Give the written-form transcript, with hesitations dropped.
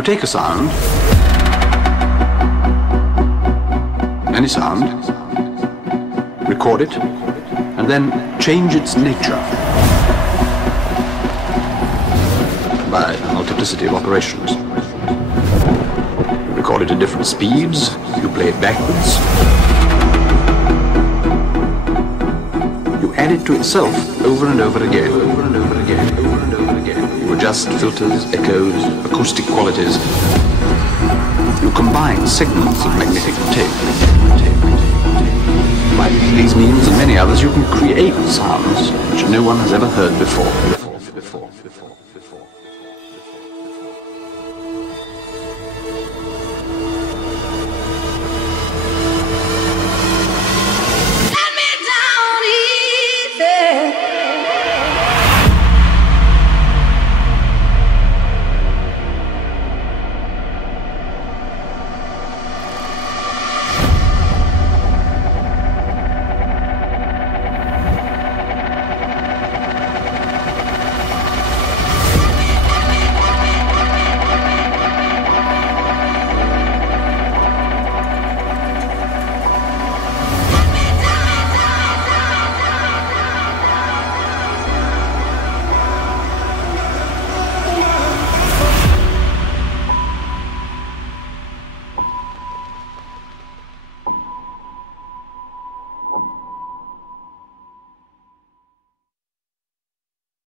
You take a sound, any sound, record it, and then change its nature by a multiplicity of operations. You record it at different speeds, you play it backwards, you add it to itself over and over again, over and over again, over and over again. You adjust filters, echoes, acoustic qualities. You combine segments of magnetic tape. By these means and many others, you can create sounds which no one has ever heard before.